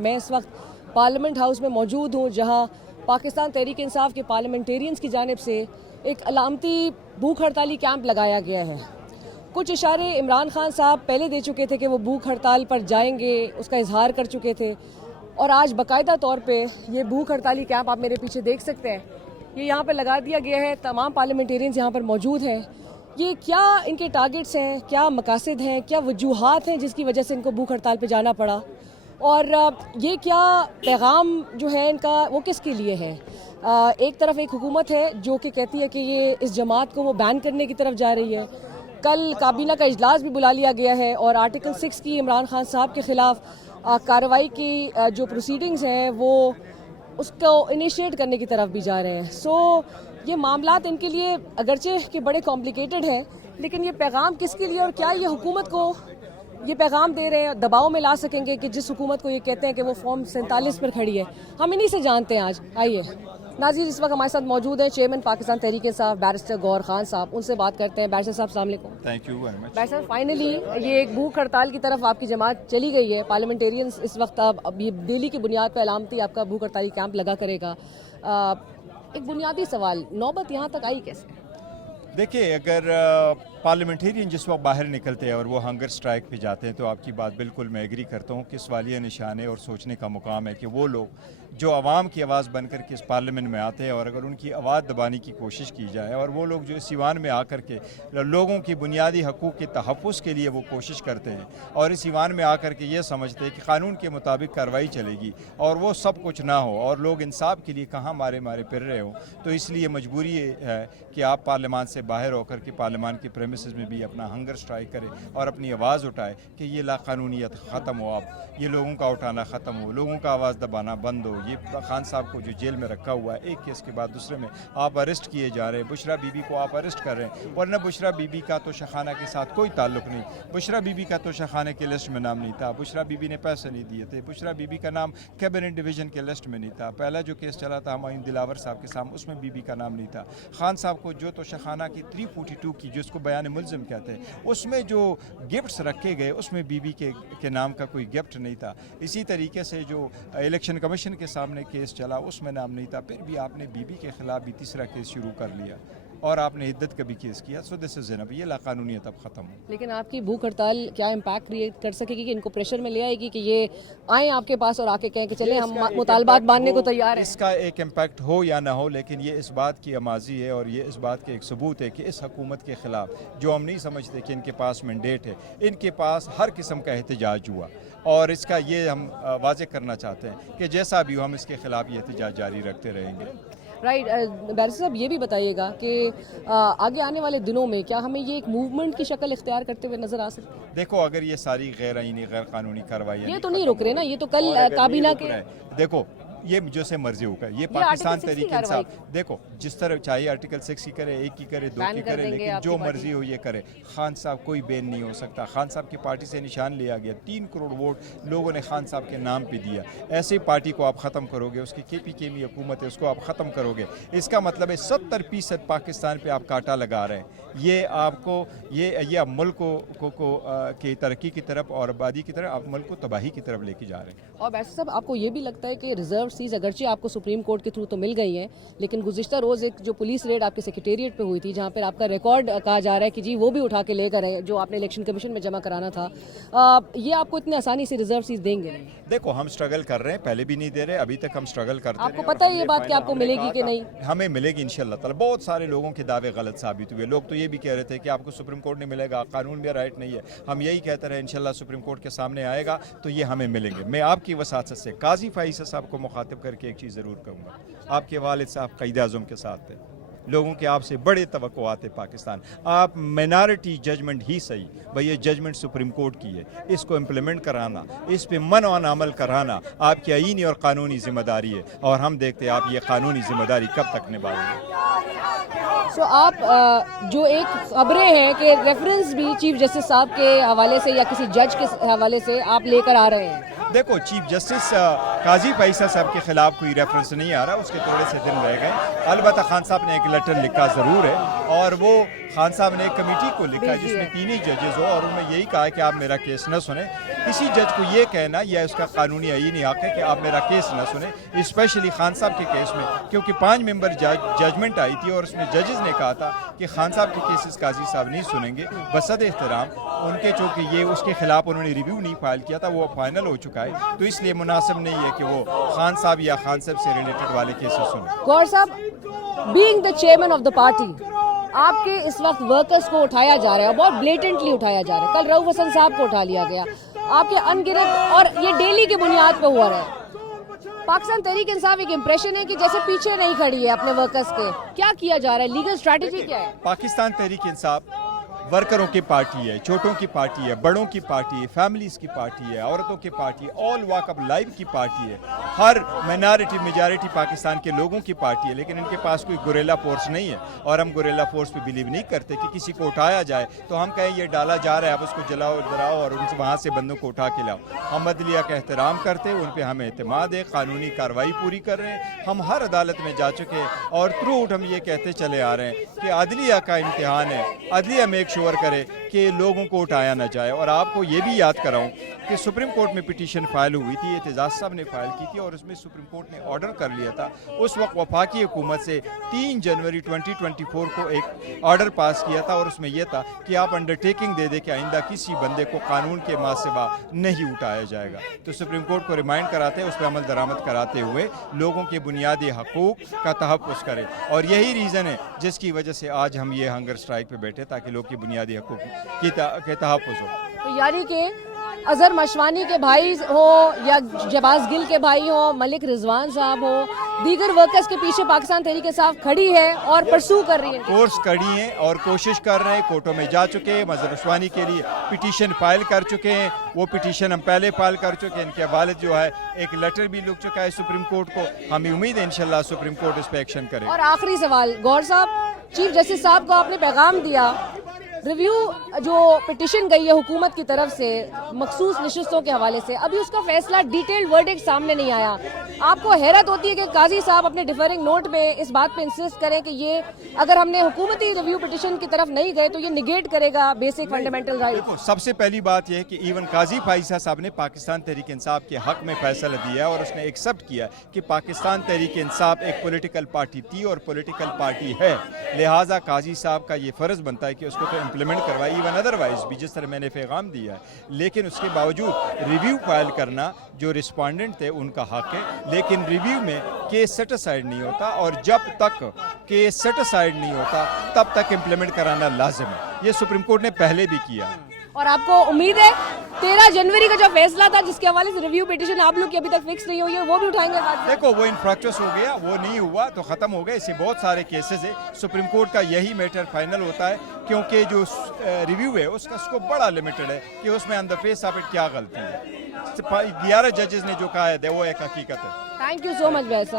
میں اس وقت parliament house میں موجود ہوں جہاں پاکستان تحریک انصاف کے پارلیمنٹیرینز کی جانب سے ایک علامتی بھوک ہڑتالی کیمپ لگایا گیا ہے۔ کچھ اشارے عمران خان صاحب پہلے دے چکے تھے کہ وہ بھوک ہڑتال پر جائیں گے، اس کا اظہار کر چکے تھے، اور آج باقاعدہ طور پہ یہ بھوک ہڑتالی کیمپ آپ میرے پیچھے دیکھ سکتے ہیں، یہ یہاں پر لگا دیا گیا ہے۔ تمام پارلیمنٹیرینز یہاں پر موجود ہیں۔ یہ کیا ان کے ٹارگٹس ہیں، کیا مقاصد ہیں، کیا وجوہات ہیں جس کی وجہ سے ان کو بھوک ہڑتال پہ جانا پڑا، اور یہ کیا پیغام جو ہے ان کا وہ کس کے لیے ہے؟ ایک طرف ایک حکومت ہے جو کہ کہتی ہے کہ یہ اس جماعت کو وہ بین کرنے کی طرف جا رہی ہے۔ کل کابینہ کا اجلاس بھی بلا لیا گیا ہے اور آرٹیکل 6 کی عمران خان صاحب کے خلاف کارروائی کی جو پروسیڈنگز ہیں وہ اس کو انیشیٹ کرنے کی طرف بھی جا رہے ہیں۔ یہ معاملات ان کے لیے اگرچہ کہ بڑے کمپلیکیٹڈ ہیں، لیکن یہ پیغام کس کے لیے اور کیا یہ حکومت کو یہ پیغام دے رہے ہیں، دباؤ میں لا سکیں گے کہ جس حکومت کو یہ کہتے ہیں کہ وہ فارم 47 پر کھڑی ہے؟ ہم انہی سے جانتے ہیں آج۔ آئیے ناظرین، اس وقت ہمارے ساتھ موجود ہیں چیئرمین پاکستان تحریک انصاف بیرسٹر گور خان صاحب، ان سے بات کرتے ہیں۔ بیرسٹر صاحب السلام علیکم۔ Thank you very much. Barrister finally یہ ایک بھوک ہڑتال کی طرف آپ کی جماعت چلی گئی ہے، پارلیمنٹیرینز اس وقت اب یہ دہلی کی بنیاد پہ علامتی آپ کا بھوک ہڑتالی کیمپ لگا کرے گا۔ ایک بنیادی سوال، نوبت یہاں تک آئی کیسے؟ دیکھیے، اگر پارلیمنٹیرین جس وقت باہر نکلتے ہیں اور وہ ہنگر سٹرائک پہ جاتے ہیں تو آپ کی بات بالکل میں ایگری کرتا ہوں کہ سوالیہ نشان ہے اور سوچنے کا مقام ہے کہ وہ لوگ جو عوام کی آواز بن کر کے اس پارلیمنٹ میں آتے ہیں اور اگر ان کی آواز دبانے کی کوشش کی جائے، اور وہ لوگ جو اس ایوان میں آ کر کے لوگوں کی بنیادی حقوق کے تحفظ کے لیے وہ کوشش کرتے ہیں اور اس ایوان میں آ کر کے یہ سمجھتے ہیں کہ قانون کے مطابق کارروائی چلے گی اور وہ سب کچھ نہ ہو اور لوگ انصاف کے لیے کہاں مارے پھر رہے ہوں، تو اس لیے مجبوری ہے کہ آپ پارلیمان سے باہر ہو کر کے پارلیمان کے پریمیسز میں بھی اپنا ہنگر سٹرائک کرے اور اپنی آواز اٹھائے کہ یہ لا قانونیت ختم ہو، اب یہ لوگوں کا اٹھانا ختم ہو، لوگوں کا آواز دبانا بند ہو۔ یہ خان صاحب کو جو جیل میں رکھا ہوا ہے، ایک کیس کے بعد دوسرے میں آپ ارسٹ کیے جا رہے ہیں، بشرا بی بی کو آپ ارسٹ کر رہے ہیں، ورنہ بشرا بی بی کا تو شاخانہ کے ساتھ کوئی تعلق نہیں، بشرا بی بی کا تو شاخانہ کے لسٹ میں نام نہیں تھا، بشرا بی بی نے پیسے نہیں دیے تھے، بشرا بی بی کا نام کیبنٹ ڈویژن کے لسٹ میں نہیں تھا، پہلا جو کیس چلا تھا ہمایوں دلاور صاحب کے سامنے اس میں بی بی کا نام نہیں تھا، خان صاحب کو جو تو شاخانہ کی 342 کی جس کو بیان ملزم کہتے ہیں اس میں جو گفٹس رکھے گئے اس میں بی بی کے نام کا کوئی گفٹ نہیں تھا، اسی طریقے سے جو الیکشن کمیشن کے سامنے کیس چلا اس میں نام نہیں تھا، پھر بھی آپ نے بی بی کے خلاف بھی تیسرا کیس شروع کر لیا اور آپ نے عدت کا بھی کیس کیا۔ سو دس از انف، یہ لا قانونیت اب ختم ہو۔ لیکن آپ کی بھوک ہڑتال کیا امپیکٹ کریٹ کر سکے گی کہ ان کو پریشر میں لے آئے گی کہ یہ آئیں آپ کے پاس اور آ کے کہیں کہ چلیں ہم مطالبات ماننے کو تیار ہیں؟ اس کا ایک امپیکٹ ہو یا نہ ہو، لیکن یہ اس بات کی ماضی ہے اور یہ اس بات کے ایک ثبوت ہے کہ اس حکومت کے خلاف جو ہم نہیں سمجھتے کہ ان کے پاس مینڈیٹ ہے، ان کے پاس ہر قسم کا احتجاج ہوا اور اس کا یہ ہم واضح کرنا چاہتے ہیں کہ جیسا بھی ہو ہم اس کے خلاف یہ احتجاج جاری رکھتے رہیں گے۔ رائٹ، بیرسٹر صاحب یہ بھی بتائیے گا کہ آگے آنے والے دنوں میں کیا ہمیں یہ ایک موومنٹ کی شکل اختیار کرتے ہوئے نظر آ سکتی ہے؟ دیکھو، اگر یہ ساری غیر آئینی غیر قانونی کارروائی یہ تو نہیں رک رہے نا، یہ تو کل کابینہ کے دیکھو یہ جو سے مرضی ہوگا، یہ پاکستان تحریک انصاف دیکھو جس طرح چاہیے آرٹیکل 6 کی کرے، 1 کی کرے، 2 کی کرے، لیکن جو مرضی ہو یہ کرے، خان صاحب کوئی بین نہیں ہو سکتا۔ خان صاحب کی پارٹی سے نشان لیا گیا، 3 کروڑ ووٹ لوگوں نے خان صاحب کے نام پہ دیا، ایسے پارٹی کو آپ ختم کرو گے، اس کی KPK میں حکومت ہے اس کو آپ ختم کرو گے، اس کا مطلب ہے 70% پاکستان پہ آپ کاٹا لگا رہے ہیں۔ یہ آپ کو یہ ملک کو کی ترقی کی طرف اور آبادی کی طرف، آپ ملک کو تباہی کی طرف لے کے جا رہے ہیں۔ اور بیرسٹر صاحب آپ کو یہ بھی لگتا ہے کہ ریزرو سیز اگرچہ آپ کو سپریم کورٹ کے تھرو تو مل گئی ہیں، لیکن گزشتہ روز ایک جو پولیس ریڈ آپ کے سیکریٹریٹ پہ ہوئی تھی جہاں پر آپ کا ریکارڈ کہا جا رہا ہے کہ جی وہ بھی اٹھا کے لے کر جو آپ نے الیکشن کمیشن میں جمع کرانا تھا، یہ آپ کو اتنی آسانی سے ریزرو سیز دیں گے نہیں؟ دیکھو، ہم سٹرگل کر رہے ہیں، پہلے بھی نہیں دے رہے، ابھی تک ہم سٹرگل کرتے ہیں۔ آپ کو پتہ ہے یہ بات کہ آپ کو ملے گی کہ نہیں؟ ہمیں ملے گی انشاءاللہ تعالی۔ بہت سارے لوگوں کے دعوے غلط ثابت ہوئے، لوگ تو یہ بھی کہہ رہے تھے کہ آپ کو سپریم کورٹ نہیں ملے گا، قانون میں رائٹ نہیں ہے، ہم یہی کہتے رہے انشاءاللہ سپریم کورٹ کے سامنے آئے گا تو یہ ہمیں ملیں گے۔ میں آپ کی وساطت سے قاضی فائز صاحب کو مخاطب کر کے ایک چیز ضرور کہوں گا، آپ کے والد صاحب قائد اعظم کے ساتھ تھے، لوگوں کے آپ سے بڑے توقعات ہیں پاکستان، آپ مائنارٹی ججمنٹ ہی صحیح بھئی، یہ ججمنٹ سپریم کورٹ کی ہے، اس کو امپلیمنٹ کرانا، اس پہ منع عمل کرانا آپ کی آئینی اور قانونی ذمہ داری ہے، اور ہم دیکھتے ہیں آپ یہ قانونی ذمہ داری کب تک نبھائیں گے۔ سو آپ جو ایک خبریں ہیں کہ ریفرنس بھی چیف جسٹس صاحب کے حوالے سے یا کسی جج کے حوالے سے آپ لے کر آ رہے ہیں؟ دیکھو، چیف جسٹس قاضی فائز صاحب کے خلاف کوئی ریفرنس نہیں آ رہا، اس کے تھوڑے سے دن رہ گئے، البتہ خان صاحب نے ایک لیٹر لکھا ضرور ہے اور وہ خان صاحب نے ایک کمیٹی کو لکھا جس میں 3 ہی ججز ہو اور انہوں نے یہی کہا کہ آپ میرا کیس نہ سنیں. کسی جج کو یہ کہنا یا اس کا قانونی آئینی حق ہے کہ آپ میرا کیس نہ سنیں, اسپیشلی خان صاحب کے کیس میں, کیونکہ 5 ممبر ججمنٹ آئی تھی اور اس میں ججز نے کہا تھا کہ خان صاحب کے کیسز قاضی صاحب نہیں سنیں گے. بصد احترام ان کے چونکہ یہ اس کے خلاف انہوں نے ریویو نہیں فائل کیا تھا, وہ فائنل ہو چکا ہے, تو اس لیے مناسب نہیں ہے کہ وہ خان صاحب یا خان صاحب سے ریلیٹڈ والے کیسز سنیں. گور صاحب, being the chairman of the party, آپ کے اس وقت ورکرز کو اٹھایا جا رہا ہے, بہت بلیٹنٹلی اٹھایا جا رہا ہے. کل رؤف حسن صاحب کو اٹھا لیا گیا, آپ کے ان گنت, اور یہ ڈیلی کی بنیاد پہ ہوا رہا ہے. پاکستان تحریک انصاف ایک امپریشن ہے کہ جیسے پیچھے نہیں کھڑی ہے اپنے ورکرز کے. کیا کیا جا رہا ہے, لیگل اسٹریٹجی کیا ہے؟ پاکستان تحریک انصاف ورکروں کی پارٹی ہے, چھوٹوں کی پارٹی ہے, بڑوں کی پارٹی ہے, فیملیز کی پارٹی ہے, عورتوں کی پارٹی ہے, آل واک آف لائف کی پارٹی ہے, ہر مائنارٹی میجارٹی پاکستان کے لوگوں کی پارٹی ہے. لیکن ان کے پاس کوئی گوریلا فورس نہیں ہے, اور ہم گوریلا فورس پہ بلیو نہیں کرتے کہ کسی کو اٹھایا جائے تو ہم کہیں یہ ڈالا جا رہا ہے, اب اس کو جلاؤ جلاؤ اور ان سے وہاں سے بندوں کو اٹھا کے لاؤ. ہم عدلیہ کا احترام کرتے, ان پہ ہمیں اعتماد ہے, قانونی کارروائی پوری کر رہے ہیں. ہم ہر عدالت میں جا چکے ہیں اور تھرو آؤٹ ہم یہ کہتے چلے آ رہے ہیں کہ عدلیہ کا امتحان ہے, عدلیہ میک شور کرے کہ لوگوں کو اٹھایا نہ جائے. اور آپ کو یہ بھی یاد کراؤں کہ سپریم کورٹ میں پٹیشن فائل ہوئی تھی, اعتزاز صاحب نے فائل کی تھی, اور اس میں سپریم کورٹ نے آرڈر کر لیا تھا. اس وقت وفاقی حکومت سے 3 جنوری 2024 کو ایک آرڈر پاس کیا تھا, اور اس میں یہ تھا کہ آپ انڈرٹیکنگ دے دیں کہ آئندہ کسی بندے کو قانون کے ماسوا نہیں اٹھایا جائے گا. تو سپریم کورٹ کو ریمائنڈ کراتے, اس پہ عمل درآمد کراتے ہوئے لوگوں کے بنیادی حقوق کا تحفظ کرے. اور یہی ریزن ہے جس کی وجہ سے آج ہم یہ ہنگر اسٹرائک پہ بیٹھے, تاکہ لوگ کی بنیادی حقوق کے تحفظ ہو. تو یعنی کہ اظہر مشوانی کے بھائی ہو یا جباز گل کے بھائی ہو, ملک رضوان صاحب ہو, دیگر ورکرز کے پیچھے پاکستان تحریک انصاف کھڑی ہے اور پرسو کر رہی ہے, کورس کھڑی ہیں اور کوشش کر رہے ہیں, کورٹوں میں جا چکے ہیں, اظہر مشوانی کے لیے پٹیشن فائل کر چکے ہیں. وہ پٹیشن ہم پہلے فائل کر چکے ہیں, ان کے والد جو ہے ایک لیٹر بھی لکھ چکا ہے سپریم کورٹ کو. ہمیں امید ہے انشاءاللہ سپریم کورٹ اس پہ ایکشن کرے. اور آخری سوال گور صاحب, چیف جسٹس صاحب کو آپ نے پیغام دیا, ریویو جو پٹیشن گئی ہے حکومت کی طرف سے مخصوص نشستوں کے حوالے سے, ابھی اس کا فیصلہ ڈیٹیلڈ ورڈکٹ سامنے نہیں آیا. آپ کو حیرت ہوتی ہے کہ قاضی صاحب اپنے ڈیفرنگ نوٹ میں اس بات پہ انسسٹ کریں کہ یہ اگر ہم نے حکومتی ریویو پٹیشن کی طرف نہیں گئے تو یہ نگیٹ کرے گا بیسک فنڈامنٹل رائٹ؟ سب سے پہلی بات یہ ہے کہ ایون قاضی فائزہ صاحب نے پاکستان تحریک انصاف کے حق میں فیصلہ دیا ہے, اور اس نے ایکسیپٹ کیا کہ پاکستان تحریک انصاف ایک پولیٹیکل پارٹی تھی اور پولیٹیکل پارٹی ہے. لہٰذا قاضی صاحب کا یہ فرض بنتا ہے کہ اس کو تو امپلیمنٹ کروائے, ایون ادروائز بھی جس طرح میں نے پیغام دیا ہے. لیکن اس کے باوجود ریویو فائل کرنا جو رسپونڈنٹ تھے ان کا حق ہے, لیکن ریویو میں کیس سیٹسفائیڈ نہیں ہوتا, اور جب تک کیس سیٹسفائیڈ نہیں ہوتا تب تک امپلیمنٹ کرانا لازم ہے. یہ سپریم کورٹ نے پہلے بھی کیا. اور آپ کو امید ہے 13 جنوری کا جو فیصلہ تھا جس کے حوالے سے ریویو پٹیشن آپ لوگ کی ابھی تک فکس نہیں ہوئی ہے, وہ بھی اٹھائیں گے؟ دیکھو وہ انفریکچس ہو گیا, وہ نہیں ہوا تو ختم ہو گئے. اسے بہت سارے کیسز ہیں, سپریم کورٹ کا یہی میٹر فائنل ہوتا ہے, کیونکہ جو ریویو ہے اس کا اسکوپ بڑا لمیٹڈ ہے کہ اس میں آن دا فیس آف اٹ کیا غلطی ہے. 11 ججز نے جو کہا ہے وہ ایک حقیقت ہے. تھینک یو سو مچ ویسا.